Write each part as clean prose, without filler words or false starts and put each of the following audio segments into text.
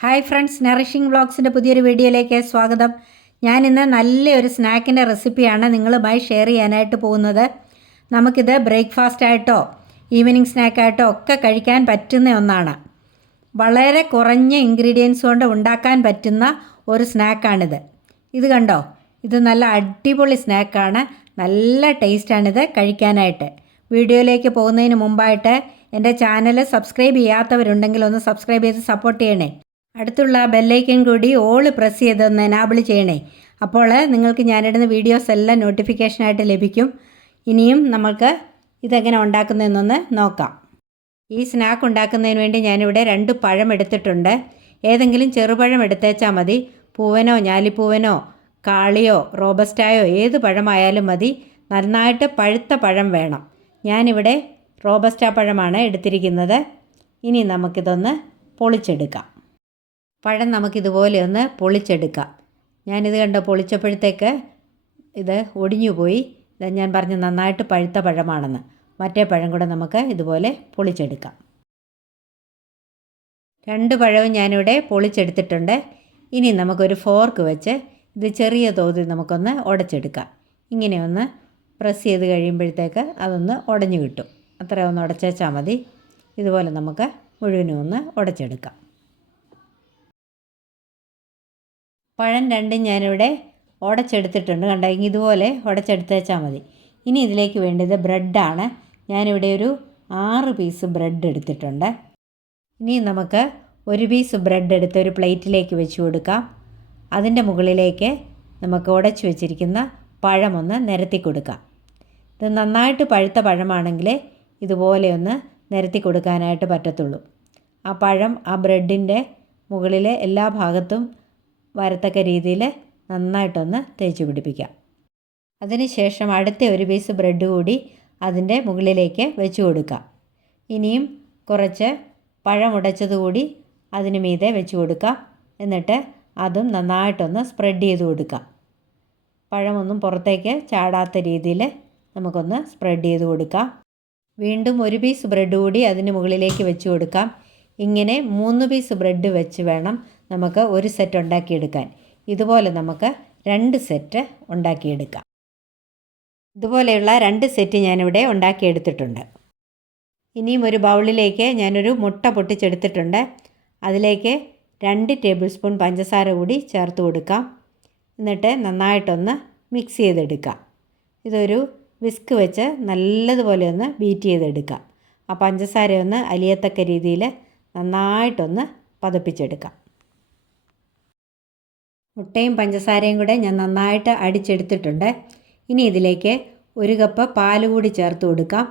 Hi friends, nourishing വ്ളോഗ്സിൻ്റെ പുതിയൊരു വീഡിയോയിലേക്ക് സ്വാഗതം. ഞാനിന്ന് നല്ലൊരു സ്നാക്കിൻ്റെ റെസിപ്പിയാണ് നിങ്ങളുമായി ഷെയർ ചെയ്യാനായിട്ട് പോകുന്നത്. നമുക്കിത് ബ്രേക്ക്ഫാസ്റ്റായിട്ടോ ഈവനിങ് സ്നാക്കായിട്ടോ ഒക്കെ കഴിക്കാൻ പറ്റുന്ന ഒന്നാണ്. വളരെ കുറഞ്ഞ ഇൻഗ്രീഡിയൻസ് കൊണ്ട് ഉണ്ടാക്കാൻ പറ്റുന്ന ഒരു സ്നാക്കാണിത്. ഇത് കണ്ടോ, ഇത് നല്ല അടിപൊളി സ്നാക്കാണ്. നല്ല ടേസ്റ്റാണിത് കഴിക്കാനായിട്ട്. വീഡിയോയിലേക്ക് പോകുന്നതിന് മുമ്പായിട്ട് എൻ്റെ ചാനൽ സബ്സ്ക്രൈബ് ചെയ്യാത്തവരുണ്ടെങ്കിൽ ഒന്ന് സബ്സ്ക്രൈബ് ചെയ്ത് സപ്പോർട്ട് ചെയ്യണേ. അടുത്തുള്ള ബെല്ലൈക്കൻ കൂടി ഓൾ പ്രസ് ചെയ്തൊന്ന് എനാബിൾ ചെയ്യണേ. അപ്പോൾ നിങ്ങൾക്ക് ഞാനിടുന്ന വീഡിയോസ് എല്ലാം നോട്ടിഫിക്കേഷനായിട്ട് ലഭിക്കും. ഇനിയും നമ്മൾക്ക് ഇതെങ്ങനെ ഉണ്ടാക്കുന്നതെന്നൊന്ന് നോക്കാം. ഈ സ്നാക്ക് ഉണ്ടാക്കുന്നതിന് വേണ്ടി ഞാനിവിടെ 2 പഴം എടുത്തിട്ടുണ്ട്. ഏതെങ്കിലും ചെറുപഴം എടുത്തേച്ചാൽ മതി. പൂവനോ ഞാലിപ്പൂവനോ കാളിയോ റോബസ്റ്റായോ ഏത് പഴമായാലും മതി. നന്നായിട്ട് പഴുത്ത പഴം വേണം. ഞാനിവിടെ റോബസ്റ്റാ പഴമാണ് എടുത്തിരിക്കുന്നത്. ഇനി നമുക്കിതൊന്ന് പൊളിച്ചെടുക്കാം. പഴം നമുക്കിതുപോലെ ഒന്ന് പൊളിച്ചെടുക്കാം. ഞാനിത് കണ്ടോ, പൊളിച്ചപ്പോഴത്തേക്ക് ഇത് ഒടിഞ്ഞു പോയി. ഇത് ഞാൻ പറഞ്ഞ് നന്നായിട്ട് പഴുത്ത പഴമാണെന്ന്. മറ്റേ പഴം കൂടെ നമുക്ക് ഇതുപോലെ പൊളിച്ചെടുക്കാം. 2 പഴവും ഞാനിവിടെ പൊളിച്ചെടുത്തിട്ടുണ്ട്. ഇനി നമുക്കൊരു ഫോർക്ക് വെച്ച് ഇത് ചെറിയ തോതിൽ നമുക്കൊന്ന് ഉടച്ചെടുക്കാം. ഇങ്ങനെ ഒന്ന് പ്രസ് ചെയ്ത് കഴിയുമ്പോഴത്തേക്ക് അതൊന്ന് ഉടഞ്ഞു കിട്ടും. അത്രയും ഒന്ന് ഉടച്ചേച്ചാൽ മതി. ഇതുപോലെ നമുക്ക് മുഴുവനും ഒന്ന് ഉടച്ചെടുക്കാം. പഴം 2 ഞാനിവിടെ ഉടച്ചെടുത്തിട്ടുണ്ട്. കണ്ടോ, ഇതുപോലെ ഉടച്ചെടുത്തേച്ചാൽ മതി. ഇനി ഇതിലേക്ക് വേണ്ടത് ബ്രെഡാണ്. ഞാനിവിടെ ഒരു 6 പീസ് ബ്രെഡ് എടുത്തിട്ടുണ്ട്. ഇനി നമുക്ക് ഒരു പീസ് ബ്രെഡ് എടുത്ത് ഒരു പ്ലേറ്റിലേക്ക് വെച്ച് കൊടുക്കാം. അതിൻ്റെ മുകളിലേക്ക് നമുക്ക് ഉടച്ചു വെച്ചിരിക്കുന്ന പഴമൊന്ന് നിരത്തി കൊടുക്കാം. ഇത് നന്നായിട്ട് പഴുത്ത പഴമാണെങ്കിൽ ഇതുപോലെ ഒന്ന് നിരത്തി കൊടുക്കാനായിട്ട് പറ്റത്തുള്ളൂ. ആ പഴം ആ ബ്രെഡിൻ്റെ മുകളിലെ എല്ലാ ഭാഗത്തും വരത്തക്ക രീതിയിൽ നന്നായിട്ടൊന്ന് തേച്ച് പിടിപ്പിക്കാം. അതിനുശേഷം അടുത്ത ഒരു പീസ് ബ്രെഡ് കൂടി അതിൻ്റെ മുകളിലേക്ക് വെച്ച് കൊടുക്കാം. ഇനിയും കുറച്ച് പഴം ഉടച്ചതുകൂടി അതിന് മീതെ വെച്ച് കൊടുക്കാം. എന്നിട്ട് അതും നന്നായിട്ടൊന്ന് സ്പ്രെഡ് ചെയ്ത് കൊടുക്കാം. പഴമൊന്നും പുറത്തേക്ക് ചാടാത്ത രീതിയിൽ നമുക്കൊന്ന് സ്പ്രെഡ് ചെയ്ത് കൊടുക്കാം. വീണ്ടും ഒരു പീസ് ബ്രെഡ് കൂടി അതിന് മുകളിലേക്ക് വെച്ച് കൊടുക്കാം. ഇങ്ങനെ 3 പീസ് ബ്രെഡ് വെച്ച് വേണം നമുക്ക് ഒരു സെറ്റ് ഉണ്ടാക്കിയെടുക്കാൻ. ഇതുപോലെ നമുക്ക് 2 സെറ്റ് ഉണ്ടാക്കിയെടുക്കാം. ഇതുപോലെയുള്ള 2 സെറ്റ് ഞാനിവിടെ ഉണ്ടാക്കിയെടുത്തിട്ടുണ്ട്. ഇനിയും ഒരു ബൗളിലേക്ക് ഞാനൊരു മുട്ട പൊട്ടിച്ചെടുത്തിട്ടുണ്ട്. അതിലേക്ക് 2 ടേബിൾ സ്പൂൺ പഞ്ചസാര കൂടി ചേർത്ത് കൊടുക്കാം. എന്നിട്ട് നന്നായിട്ടൊന്ന് മിക്സ് ചെയ്തെടുക്കാം. ഇതൊരു വിസ്ക് വെച്ച് നല്ലതുപോലെ ഒന്ന് ബീറ്റ് ചെയ്തെടുക്കാം. ആ പഞ്ചസാരയൊന്ന് അലിയത്തക്ക രീതിയിൽ നന്നായിട്ടൊന്ന് പതപ്പിച്ചെടുക്കാം. മുട്ടയും പഞ്ചസാരയും കൂടെ ഞാൻ നന്നായിട്ട് അടിച്ചെടുത്തിട്ടുണ്ട്. ഇനി ഇതിലേക്ക് 1 കപ്പ് പാൽ കൂടി ചേർത്ത് കൊടുക്കാം.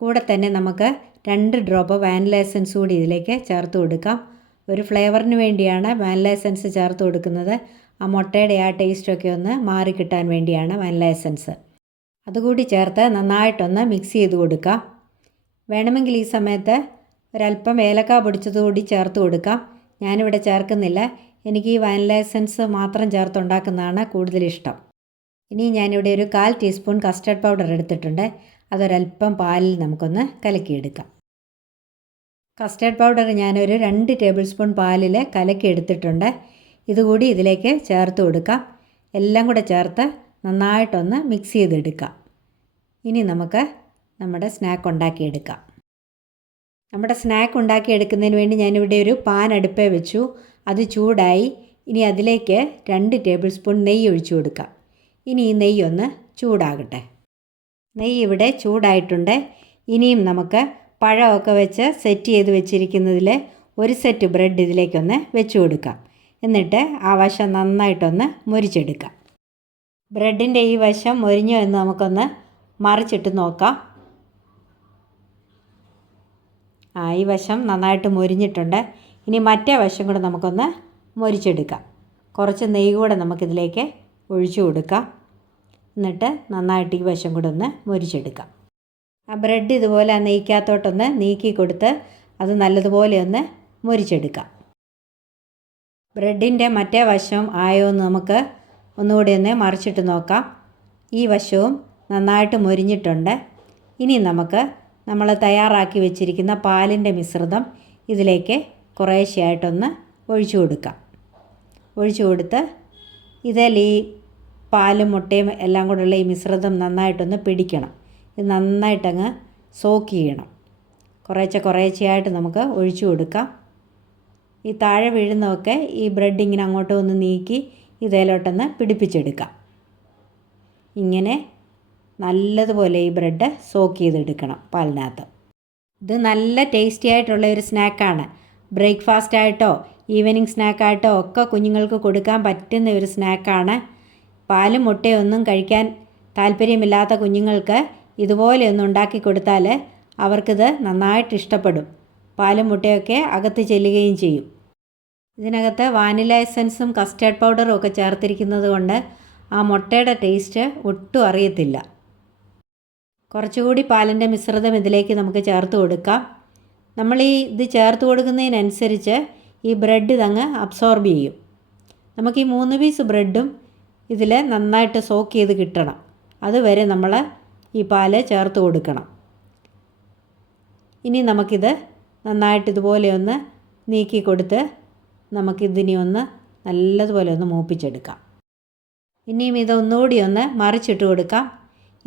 കൂടെ തന്നെ നമുക്ക് 2 ഡ്രോപ്പ് വാനില എസൻസ് കൂടി ഇതിലേക്ക് ചേർത്ത് കൊടുക്കാം. ഒരു ഫ്ലേവറിന് വേണ്ടിയാണ് വാനില എസൻസ് ചേർത്ത് കൊടുക്കുന്നത്. ആ മുട്ടയുടെ ആ ടേസ്റ്റൊക്കെ ഒന്ന് മാറിക്കിട്ടാൻ വേണ്ടിയാണ് വാനില എസൻസ്. അതുകൂടി ചേർത്ത് നന്നായിട്ടൊന്ന് മിക്സ് ചെയ്ത് കൊടുക്കാം. വേണമെങ്കിൽ ഈ സമയത്ത് ഒരല്പം ഏലക്ക പൊടിച്ചതുകൂടി ചേർത്ത് കൊടുക്കാം. ഞാനിവിടെ ചേർക്കുന്നില്ല. എനിക്ക് ഈ വാനില എസൻസ് മാത്രം ചേർത്തുണ്ടാക്കുന്നതാണ് കൂടുതലിഷ്ടം. ഇനി ഞാനിവിടെ ഒരു 1/4 ടീസ്പൂൺ കസ്റ്റർഡ് പൗഡർ എടുത്തിട്ടുണ്ട്. അതൊരല്പം പാലിൽ നമുക്കൊന്ന് കലക്കിയെടുക്കാം. കസ്റ്റർഡ് പൗഡർ ഞാനൊരു 2 ടേബിൾ സ്പൂൺ പാലിൽ കലക്കി എടുത്തിട്ടുണ്ട്. ഇതുകൂടി ഇതിലേക്ക് ചേർത്ത് കൊടുക്കാം. എല്ലാം കൂടെ ചേർത്ത് നന്നായിട്ടൊന്ന് മിക്സ് ചെയ്തെടുക്കാം. ഇനി നമുക്ക് നമ്മുടെ സ്നാക്ക് ഉണ്ടാക്കിയെടുക്കാം. നമ്മുടെ സ്നാക്ക് ഉണ്ടാക്കിയെടുക്കുന്നതിന് വേണ്ടി ഞാനിവിടെ ഒരു പാൻ അടുപ്പേ വെച്ചു. അത് ചൂടായി. ഇനി അതിലേക്ക് 2 ടേബിൾ സ്പൂൺ നെയ്യ് ഒഴിച്ചു കൊടുക്കാം. ഇനി ഈ നെയ്യ് ഒന്ന് ചൂടാകട്ടെ. നെയ്യ് ഇവിടെ ചൂടായിട്ടുണ്ട്. ഇനിയും നമുക്ക് പഴമൊക്കെ വെച്ച് സെറ്റ് ചെയ്ത് വെച്ചിരിക്കുന്നതിൽ ഒരു സെറ്റ് ബ്രെഡ് ഇതിലേക്കൊന്ന് വെച്ച് കൊടുക്കാം. എന്നിട്ട് ആ വശം നന്നായിട്ടൊന്ന് മുരിച്ചെടുക്കാം. ബ്രെഡിൻ്റെ ഈ വശം മൊരിഞ്ഞോ എന്ന് നമുക്കൊന്ന് മറിച്ചിട്ട് നോക്കാം. ഈ വശം നന്നായിട്ട് മൊരിഞ്ഞിട്ടുണ്ട്. ഇനി മറ്റേ വശം കൂടെ നമുക്കൊന്ന് മൊരിച്ചെടുക്കാം. കുറച്ച് നെയ്യ് കൂടെ നമുക്കിതിലേക്ക് ഒഴിച്ചു കൊടുക്കാം. എന്നിട്ട് നന്നായിട്ട് ഈ വശം കൂടെ ഒന്ന് മൊരിച്ചെടുക്കാം. ആ ബ്രെഡ് ഇതുപോലെ ആ നെയ്ക്കകത്തോട്ടൊന്ന് നീക്കി കൊടുത്ത് അത് നല്ലതുപോലെ ഒന്ന് മൊരിച്ചെടുക്കാം. ബ്രെഡിൻ്റെ മറ്റേ വശം ആയോ എന്ന് നമുക്ക് ഒന്നുകൂടി ഒന്ന് മറിച്ചിട്ട് നോക്കാം. ഈ വശവും നന്നായിട്ട് മൊരിഞ്ഞിട്ടുണ്ട്. ഇനി നമുക്ക് നമ്മൾ തയ്യാറാക്കി വെച്ചിരിക്കുന്ന പാലിൻ്റെ മിശ്രിതം ഇതിലേക്ക് കുറേശ്ശെയായിട്ടൊന്ന് ഒഴിച്ചു കൊടുക്കാം. ഒഴിച്ചു കൊടുത്ത് ഇതിൽ ഈ പാലും മുട്ടയും എല്ലാം കൂടെയുള്ള ഈ മിശ്രിതം നന്നായിട്ടൊന്ന് പിടിക്കണം. ഇത് നന്നായിട്ടങ്ങ് സോക്ക് ചെയ്യണം. കുറേശ്ശെയായിട്ട് നമുക്ക് ഒഴിച്ചു കൊടുക്കാം. ഈ താഴെ വീഴുന്നതൊക്കെ ഈ ബ്രെഡ് ഇങ്ങനെ അങ്ങോട്ടും ഒന്ന് നീക്കി ഇതിലോട്ടൊന്ന് പിടിപ്പിച്ചെടുക്കാം. ഇങ്ങനെ നല്ലതുപോലെ ഈ ബ്രെഡ് സോക്ക് ചെയ്തെടുക്കണം പാലിനകത്ത്. ഇത് നല്ല ടേസ്റ്റി ആയിട്ടുള്ള ഒരു സ്നാക്കാണ്. ബ്രേക്ക്ഫാസ്റ്റ് ആയിട്ടോ ഈവനിങ് സ്നാക്കായിട്ടോ ഒക്കെ കുഞ്ഞുങ്ങൾക്ക് കൊടുക്കാൻ പറ്റുന്ന ഒരു സ്നാക്കാണ്. പാലും മുട്ടയൊന്നും കഴിക്കാൻ താല്പര്യമില്ലാത്ത കുഞ്ഞുങ്ങൾക്ക് ഇതുപോലെ ഒന്ന് ഉണ്ടാക്കി കൊടുത്താൽ അവർക്കിത് നന്നായിട്ട് ഇഷ്ടപ്പെടും. പാലും മുട്ടയൊക്കെ അകത്ത് ചെല്ലുകയും ചെയ്യും. ഇതിനകത്ത് വാനില എസൻസും കസ്റ്റേർഡ് പൗഡറും ഒക്കെ ചേർത്തിരിക്കുന്നത് കൊണ്ട് ആ മുട്ടയുടെ ടേസ്റ്റ് ഒട്ടും അറിയത്തില്ല. കുറച്ചുകൂടി പാലിൻ്റെ മിശ്രിതം ഇതിലേക്ക് നമുക്ക് ചേർത്ത് കൊടുക്കാം. നമ്മൾ ഇത് ചേർത്ത് കൊടുക്കുന്നതിനനുസരിച്ച് ഈ ബ്രെഡ് ഇതങ്ങ് അബ്സോർബ് ചെയ്യും. നമുക്ക് ഈ 3 പീസ് ബ്രെഡും ഇതിൽ നന്നായിട്ട് സോക്ക് ചെയ്ത് കിട്ടണം. അതുവരെ നമ്മൾ ഈ പാല് ചേർത്ത് കൊടുക്കണം. ഇനി നമുക്കിത് നന്നായിട്ട് ഇതുപോലെ ഒന്ന് നീക്കി കൊടുത്ത് നമുക്കിതിനി ഒന്ന് നല്ലതുപോലെ ഒന്ന് മൂപ്പിച്ചെടുക്കാം. ഇനിയും ഇതൊന്നുകൂടി ഒന്ന് മറിച്ചിട്ട് കൊടുക്കാം.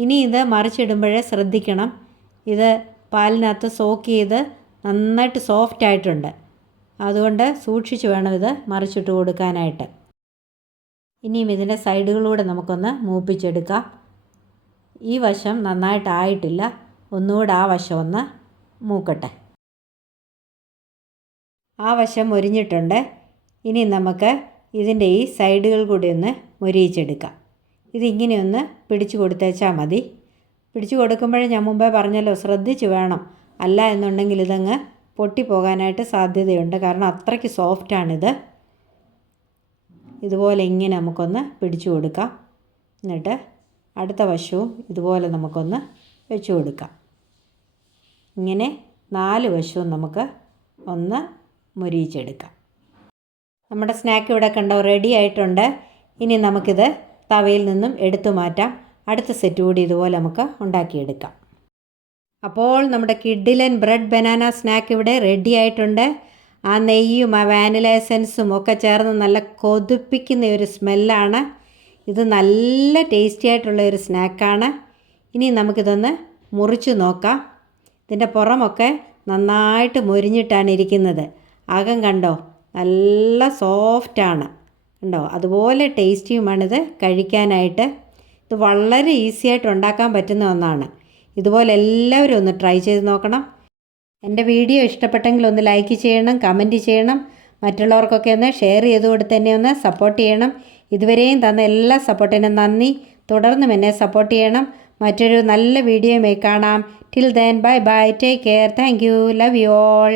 ഇനി ഇത് മറിച്ചിടുമ്പോഴേ ശ്രദ്ധിക്കണം, ഇത് പാലിനകത്ത് സോക്ക് ചെയ്ത് നന്നായിട്ട് സോഫ്റ്റ് ആയിട്ടുണ്ട്. അതുകൊണ്ട് സൂക്ഷിച്ച് വേണം ഇത് മറിച്ചിട്ട് കൊടുക്കാനായിട്ട്. ഇനിയും ഇതിൻ്റെ സൈഡുകളിലൂടെ നമുക്കൊന്ന് മൂപ്പിച്ചെടുക്കാം. ഈ വശം നന്നായിട്ടായിട്ടില്ല, ഒന്നുകൂടെ ആ വശം ഒന്ന് മൂക്കട്ടെ. ആ വശം മൊരിഞ്ഞിട്ടുണ്ട്. ഇനി നമുക്ക് ഇതിൻ്റെ ഈ സൈഡുകൾ കൂടി ഒന്ന് മൊരിയിച്ചെടുക്കാം. ഇതിങ്ങനെ ഒന്ന് പിടിച്ചു കൊടുത്തേച്ചാൽ മതി. പിടിച്ചു കൊടുക്കുമ്പോഴേ ഞാൻ മുമ്പേ പറഞ്ഞല്ലോ, ശ്രദ്ധിച്ച് വേണം, അല്ല എന്നുണ്ടെങ്കിൽ ഇതങ്ങ് പൊട്ടിപ്പോകാനായിട്ട് സാധ്യതയുണ്ട്. കാരണം അത്രയ്ക്ക് സോഫ്റ്റാണിത്. ഇതുപോലെ ഇങ്ങനെ നമുക്കൊന്ന് പിടിച്ചു കൊടുക്കാം. എന്നിട്ട് അടുത്ത വശവും ഇതുപോലെ നമുക്കൊന്ന് വെച്ച് കൊടുക്കാം. ഇങ്ങനെ 4 വശവും നമുക്ക് ഒന്ന് മൊരിയിച്ചെടുക്കാം. നമ്മുടെ സ്നാക്ക് ഇവിടെ കണ്ടോ റെഡി ആയിട്ടുണ്ട്. ഇനി നമുക്കിത് തവയിൽ നിന്നും എടുത്തു മാറ്റാം. അടുത്ത സെറ്റ് കൂടി ഇതുപോലെ നമുക്ക് ഉണ്ടാക്കിയെടുക്കാം. അപ്പോൾ നമ്മുടെ കിഡിലൻ ബ്രെഡ് ബനാന സ്നാക്ക് ഇവിടെ റെഡി ആയിട്ടുണ്ട്. ആ നെയ്യും ആ വാനില എസൻസും ഒക്കെ ചേർന്ന് നല്ല കൊതിപ്പിക്കുന്ന ഒരു സ്മെല്ലാണ്. ഇത് നല്ല ടേസ്റ്റി ആയിട്ടുള്ള ഒരു സ്നാക്കാണ്. ഇനി നമുക്കിതൊന്ന് മുറിച്ച് നോക്കാം. ഇതിൻ്റെ പുറമൊക്കെ നന്നായിട്ട് മൊരിഞ്ഞിട്ടാണ് ഇരിക്കുന്നത്. അകം കണ്ടോ, നല്ല സോഫ്റ്റാണ് കണ്ടോ. അതുപോലെ ടേസ്റ്റിയുമാണിത് കഴിക്കാനായിട്ട്. ഇത് വളരെ ഈസി ആയിട്ട് ഉണ്ടാക്കാൻ പറ്റുന്ന ഒന്നാണ്. ഇതുപോലെ എല്ലാവരും ഒന്ന് ട്രൈ ചെയ്ത് നോക്കണം. എൻ്റെ വീഡിയോ ഇഷ്ടപ്പെട്ടെങ്കിൽ ഒന്ന് ലൈക്ക് ചെയ്യണം, കമൻറ്റ് ചെയ്യണം. മറ്റുള്ളവർക്കൊക്കെ ഒന്ന് ഷെയർ ചെയ്ത് കൊടുത്ത് തന്നെ ഒന്ന് സപ്പോർട്ട് ചെയ്യണം. ഇതുവരെയും തന്ന എല്ലാ സപ്പോർട്ടിനും നന്ദി. തുടർന്നും എന്നെ സപ്പോർട്ട് ചെയ്യണം. മറ്റൊരു നല്ല വീഡിയോയുമായി കാണാം. Till then bye bye, take care, thank you, love you all.